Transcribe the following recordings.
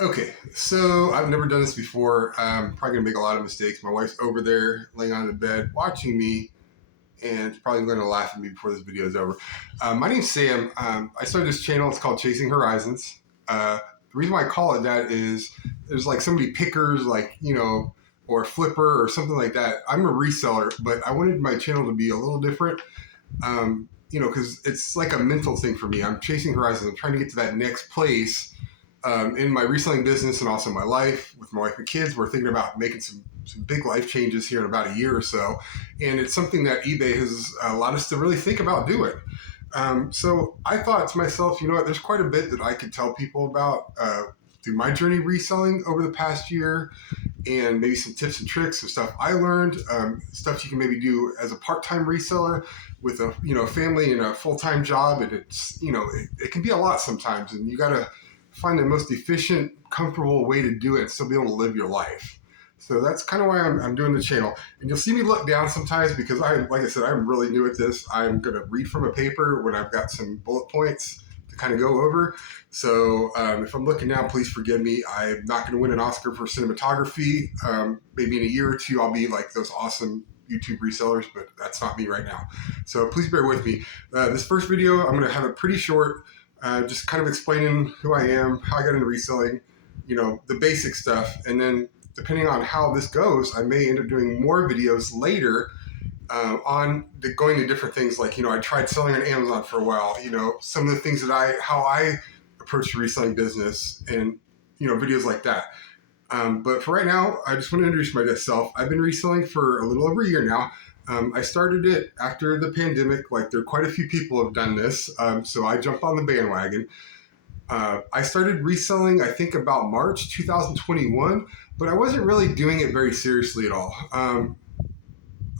Okay, so I've never done this before. I'm probably gonna make a lot of mistakes. My wife's over there laying on the bed watching me and probably gonna laugh at me before this video is over. My name's Sam. I started this channel. It's called Chasing Horizons. The reason why I call it that is there's like so many pickers, like, or flipper or something like that. I'm a reseller, but I wanted my channel to be a little different. Because it's like a mental thing for me. I'm chasing horizons. I'm trying to get to that next place in my reselling business and also my life with my wife and kids. We're thinking about making some big life changes here in about a year or so. And it's something that eBay has allowed us to really think about doing. So I thought to myself, you know what, there's quite a bit that I could tell people about through my journey reselling over the past year, and maybe some tips and tricks, some stuff I learned, stuff you can maybe do as a part-time reseller with a family and a full-time job. And it's it can be a lot sometimes, and you got to find the most efficient, comfortable way to do it and still be able to live your life. So that's kind of why I'm doing the channel. And you'll see me look down sometimes because like I said, I'm really new at this. I'm going to read from a paper when I've got some bullet points to kind of go over. So if I'm looking down, please forgive me. I'm not going to win an Oscar for cinematography. Maybe in a year or two, I'll be like those awesome YouTube resellers, but that's not me right now. So please bear with me. This first video, I'm going to have it pretty short, just kind of explaining who I am, how I got into reselling, the basic stuff. And then depending on how this goes, I may end up doing more videos later on going to different things. Like, I tried selling on Amazon for a while, some of the things how I approach the reselling business and, videos like that. But for right now, I just want to introduce myself. I've been reselling for a little over a year now. I started it after the pandemic. Like, there are quite a few people have done this. So I jumped on the bandwagon. I started reselling, I think, about March 2021, but I wasn't really doing it very seriously at all.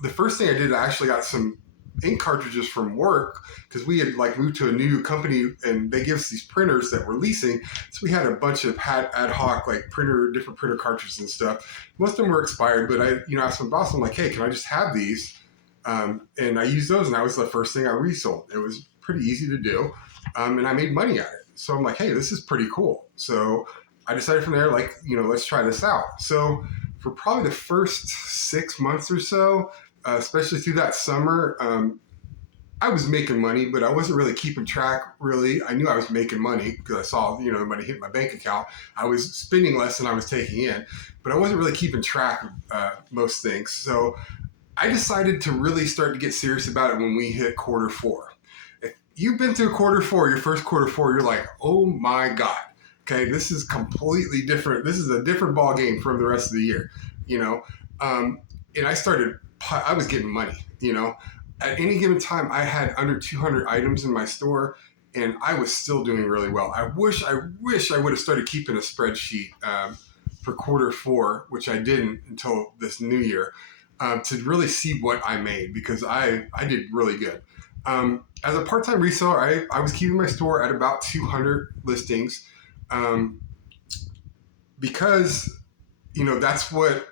The first thing I did, I actually got some ink cartridges from work because we had moved to a new company and they give us these printers that we're leasing. So we had a bunch of ad hoc different printer cartridges and stuff. Most of them were expired, but I asked my boss, I'm like, hey, can I just have these? And I used those, and that was the first thing I resold. It was pretty easy to do, and I made money at it. So I'm like, hey, this is pretty cool. So I decided from there, let's try this out. So for probably the first 6 months or so, especially through that summer, I was making money, but I wasn't really keeping track, really. I knew I was making money because I saw, money hit my bank account. I was spending less than I was taking in, but I wasn't really keeping track of most things. So I decided to really start to get serious about it when we hit quarter 4. If you've been through quarter 4, your first quarter 4, you're like, oh my God, okay, this is completely different. This is a different ball game from the rest of the year, and I was getting money, At any given time, I had under 200 items in my store, and I was still doing really well. I wish I would have started keeping a spreadsheet for quarter 4, which I didn't until this new year, to really see what I made, because I did really good. As a part-time reseller, I was keeping my store at about 200 listings, because that's what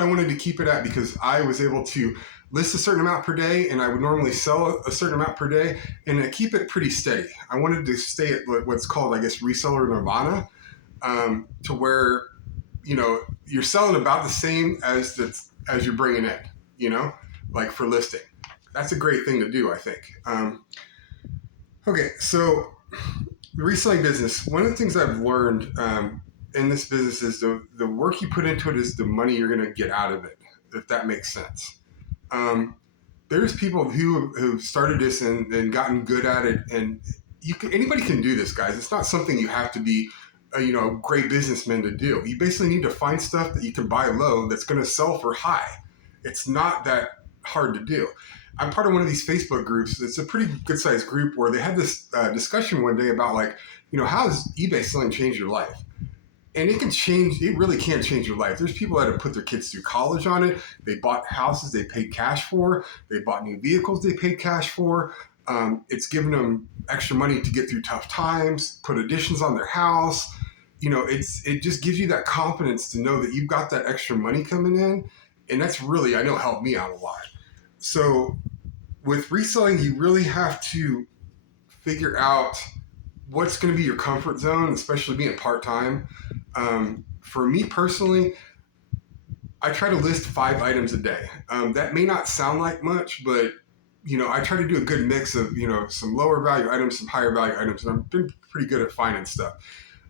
I wanted to keep it at, because I was able to list a certain amount per day, and I would normally sell a certain amount per day, and I keep it pretty steady. I wanted to stay at what's called, I guess, reseller nirvana, to where, you're selling about the same as you're bringing in, for listing. That's a great thing to do, I think. Okay, so the reselling business, one of the things I've learned in this business is the work you put into it is the money you're going to get out of it, if that makes sense. There's people who've started this and gotten good at it, and anybody can do this, guys. It's not something you have to be a great businessman to do. You basically need to find stuff that you can buy low that's going to sell for high. It's not that hard to do. I'm part of one of these Facebook groups. It's a pretty good sized group where they had this discussion one day about how does eBay selling change your life? And it really can change your life. There's people that have put their kids through college on it. They bought houses they paid cash for. They bought new vehicles they paid cash for. It's given them extra money to get through tough times, put additions on their house. It just gives you that confidence to know that you've got that extra money coming in. And that's really, I know, helped me out a lot. So with reselling, you really have to figure out what's going to be your comfort zone, especially being part-time. For me personally, I try to list 5 items a day. That may not sound like much, but I try to do a good mix of some lower value items, some higher value items, and I've been pretty good at finding stuff.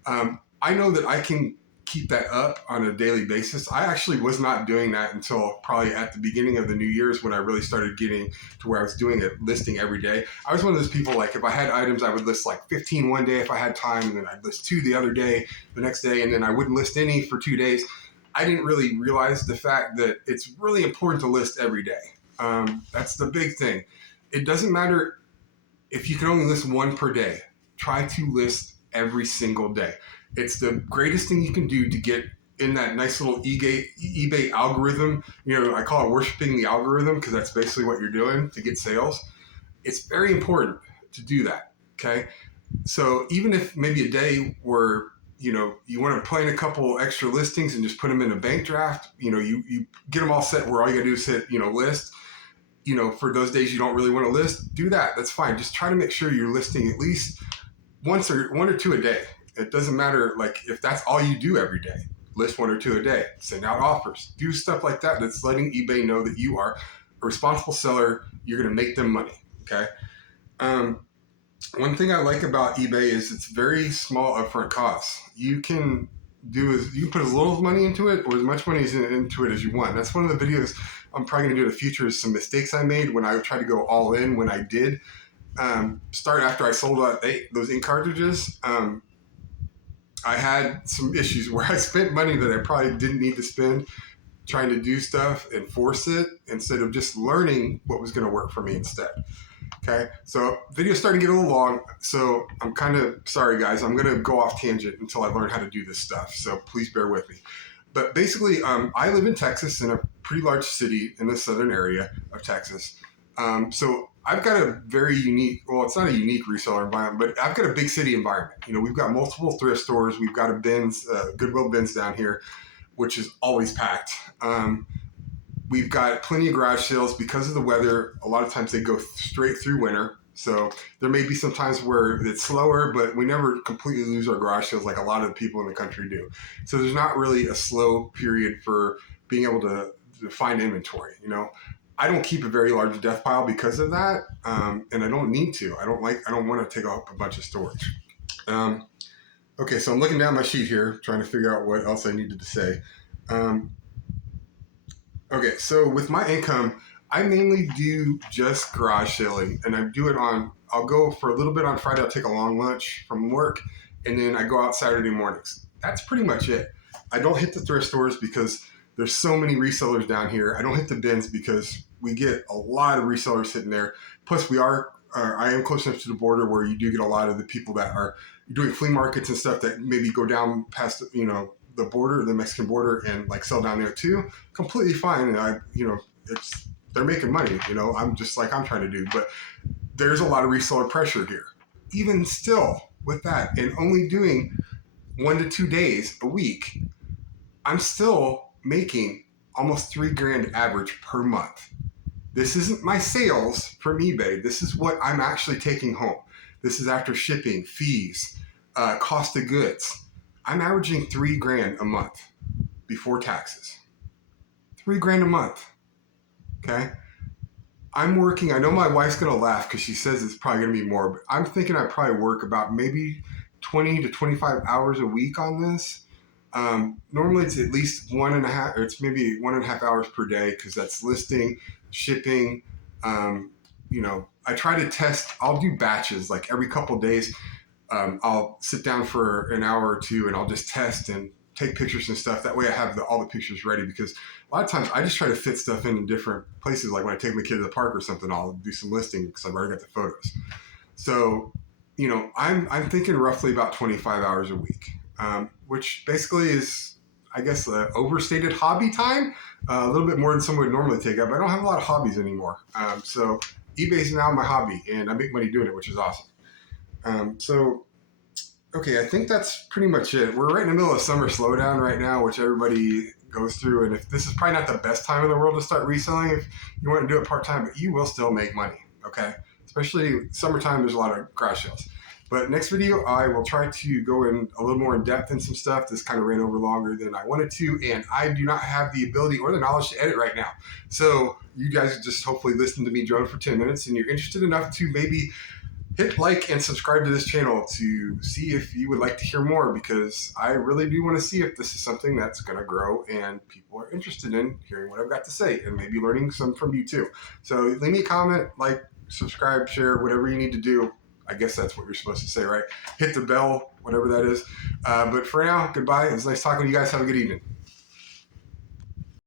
I know that I can keep that up on a daily basis. I actually was not doing that until probably at the beginning of the New Year's when I really started getting to where I was doing it, listing every day. I was one of those people, like if I had items, I would list like 15 one day if I had time, and then I'd list 2 the other day, the next day, and then I wouldn't list any for 2 days. I didn't really realize the fact that it's really important to list every day. That's the big thing. It doesn't matter if you can only list 1 per day. Try to list every single day. It's the greatest thing you can do to get in that nice little eBay algorithm. I call it worshiping the algorithm because that's basically what you're doing to get sales. It's very important to do that, okay? So even if maybe a day where you want to plan a couple extra listings and just put them in a bank draft, you get them all set where all you gotta do is hit list. For those days you don't really want to list, do that. That's fine. Just try to make sure you're listing at least 1 or 2 a day. It doesn't matter, like, if that's all you do every day. List 1 or 2 a day. Send out offers. Do stuff like that. That's letting eBay know that you are a responsible seller. You're going to make them money, okay? One thing I like about eBay is it's very small upfront costs. You can put as little money into it or as much money into it as you want. That's one of the videos I'm probably going to do in the future is some mistakes I made when I tried to go all in when I did. Start after I sold out those ink cartridges. I had some issues where I spent money that I probably didn't need to spend trying to do stuff and force it instead of just learning what was going to work for me instead. Okay, so video's starting to get a little long, so I'm kind of sorry, guys. I'm going to go off tangent until I learn how to do this stuff, so please bear with me. But basically, I live in Texas, in a pretty large city in the southern area of Texas. So I've got a very unique, well, it's not a unique reseller environment, but I've got a big city environment. We've got multiple thrift stores. We've got a Goodwill bins down here, which is always packed. We've got plenty of garage sales because of the weather. A lot of times they go straight through winter. So there may be some times where it's slower, but we never completely lose our garage sales like a lot of people in the country do. So there's not really a slow period for being able to find inventory. I don't keep a very large death pile because of that, and I don't need to. I don't want to take up a bunch of storage. Okay, so I'm looking down my sheet here, trying to figure out what else I needed to say. Okay, so with my income, I mainly do just garage selling, and I'll go for a little bit on Friday. I'll take a long lunch from work, and then I go out Saturday mornings. That's pretty much it. I don't hit the thrift stores because there's so many resellers down here. I don't hit the bins because we get a lot of resellers sitting there. Plus, I am close enough to the border where you do get a lot of the people that are doing flea markets and stuff that maybe go down past, the border, the Mexican border, and like sell down there too. Completely fine. And they're making money, I'm just like I'm trying to do. But there's a lot of reseller pressure here. Even still with that, and only doing 1 to 2 days a week, I'm still making almost $3,000 average per month. This isn't my sales from eBay. This is what I'm actually taking home. This is after shipping, fees, cost of goods. I'm averaging $3,000 a month before taxes. $3,000 a month. Okay. I'm working. I know my wife's going to laugh because she says it's probably going to be more, but I'm thinking I probably work about maybe 20 to 25 hours a week on this. Normally it's at least 1.5, or it's maybe 1.5 hours per day because that's listing, shipping. I try to test. I'll do batches like every couple of days. I'll sit down for an hour or 2 and I'll just test and take pictures and stuff. That way I have all the pictures ready because a lot of times I just try to fit stuff in different places. Like when I take my kid to the park or something, I'll do some listing because I've already got the photos. So, I'm thinking roughly about 25 hours a week. Which basically is, I guess, overstated hobby time, a little bit more than someone would normally take up. I don't have a lot of hobbies anymore. So eBay's now my hobby, and I make money doing it, which is awesome. Okay, I think that's pretty much it. We're right in the middle of summer slowdown right now, which everybody goes through. And if this is probably not the best time in the world to start reselling, if you want to do it part-time, but you will still make money, okay? Especially summertime, there's a lot of garage sales. But next video, I will try to go in a little more in depth in some stuff. This kind of ran over longer than I wanted to, and I do not have the ability or the knowledge to edit right now. So you guys just hopefully listen to me drone for 10 minutes, and you're interested enough to maybe hit like and subscribe to this channel to see if you would like to hear more, because I really do want to see if this is something that's going to grow and people are interested in hearing what I've got to say and maybe learning some from you too. So leave me a comment, like, subscribe, share, whatever you need to do. I guess that's what you're supposed to say, right? Hit the bell, whatever that is. But for now, goodbye. It was nice talking to you guys. Have a good evening.